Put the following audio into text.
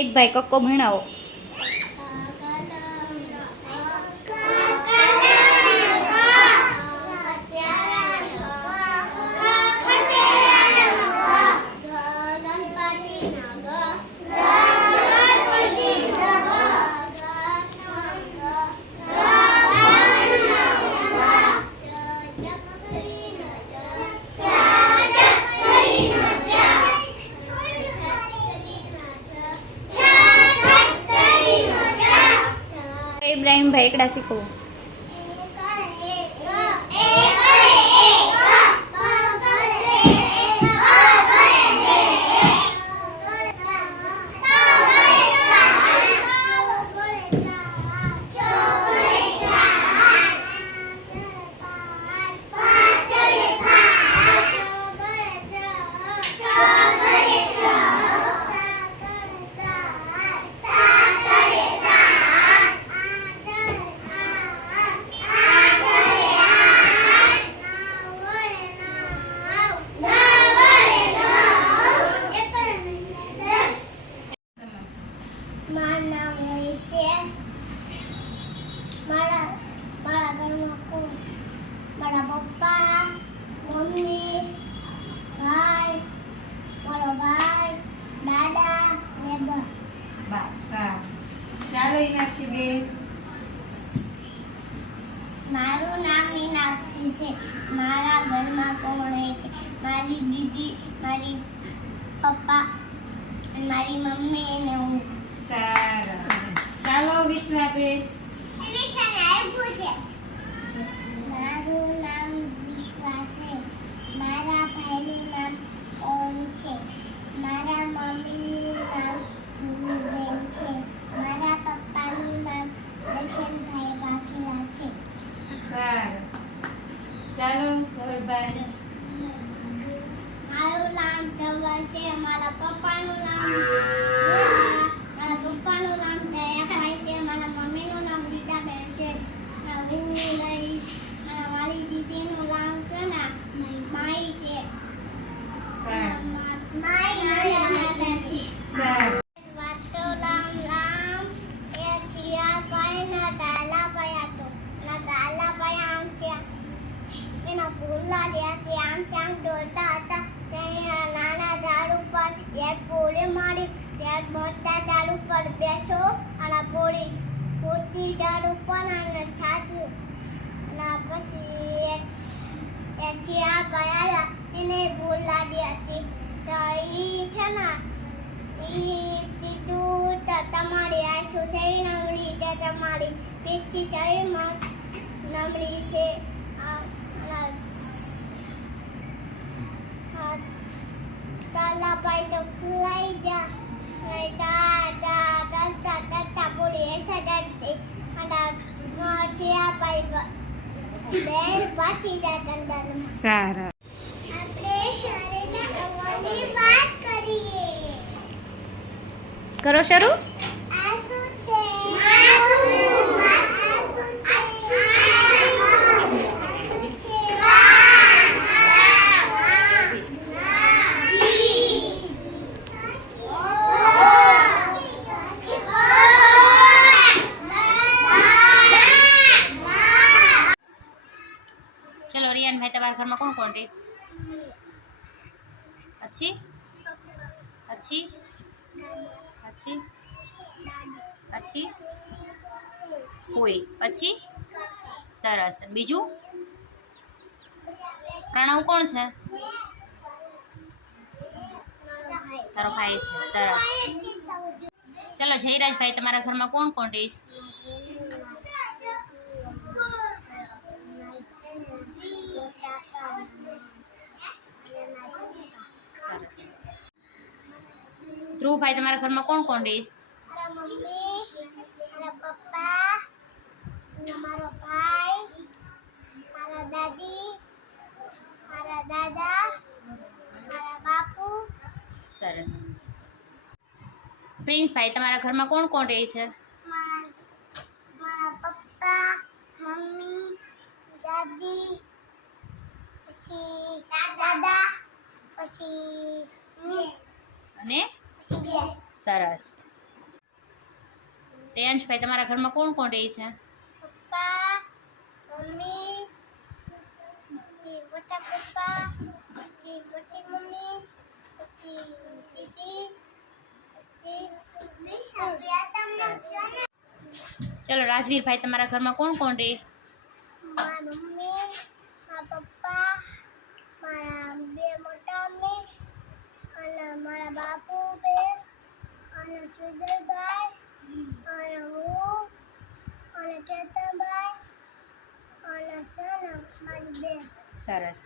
એક ભાઈ કક્કો ભણાવો. ભાઈ એકડા શીખવો. મારું નામ હોય છે. મારા મારા ઘરમાં કોણ? મારા પપ્પા મમ્મી ભાઈ મારો ભાઈ દાદા ને બા. બા સારું. ચાલો ઈનાક્ષી બેન. મારું નામ મીનાક્ષી છે. મારા ઘરમાં કોણ રહે છે? મારી દીદી મારી પપ્પા મારી મમ્મી અને હું. સારું. ચાલો વિશ્વ બેન મારું નામ વિશ્વા છે મારા ભાઈનું નામ ઓમ છે. મારા મમ્મીનું નામ બેન છે મારા પપ્પાનું નામ દર્શનભાઈ વાઘેલા છે સરસ ચાલો ધવલભાઈ મારું નામ ધવલ છે મારા પપ્પાનું નામ. મારા પપ્પાનું નામ જયાભાઈ છે મારા મમ્મીનું નામ ગીતાબેન છે. વિન્ની લઈશ મારા મારી દીદીનું નામ છે ને માઈ છે. આમ શ્યામ દોડતા હતા. ત્યાં નાના ઝાડ ઉપર એક પોળી મારી ત્યાં મોટા ઝાડ ઉપર બેસો અને પોળી મોટી ઝાડ ઉપર અને છાતું અને પછી એથી આ ગયા એને ભૂલ લાગી હતી. તો એ છે ને એ સીધું તમારી આછું થઈ નમળી તે તમારી પીઠી થઈ નમળી છે. તાલા પાઈ તો ફૂલાઈ જા સારું. કરો શરૂ આ શું છે માથું આ શું છે આ શું છે કાન નાક જીભ ચલો રિયાનભાઈ તમારા રહે પછી પછી પછી પછી ફૂઈ. પછી સરસ. બીજું? પ્રણવ કોણ છે? તારો ભાઈ છે. સરસ. ચલો જયરાજભાઈ, તમારા ઘરમાં કોણ કોણ રહીશ? ધ્રુવભાઈ તમારા ઘરમાં કોણ કોણ રહીશ મારા મમ્મી મારા પપ્પા અને મારો ભાઈ મારા દાદી મારા દાદા મારા બાપુ સરસ. પ્રિન્સભાઈ તમારા ઘરમાં કોણ કોણ રહે છે? મારા મારા પપ્પા મમ્મી દાદી પછી દાદા પછી હું અને? પછી બેન સરસ. પ્રિયાંશભાઈ તમારા ઘરમાં કોણ કોણ રહે છે? પપ્પા મમ્મી પછી મોટા પપ્પા પછી મોટી મમ્મી પછી દીદી ચલો રાજવીરભાઈ તમારા ઘરમાં કોણ કોણ રહે? મારા મમ્મી મારા પપ્પા મારા બે મોટા મમ્મી અને મારા બાપુ બે, અને સુજલભાઈ અને હું, અને કેતનભાઈ, અને સના, મારી બે સરસ.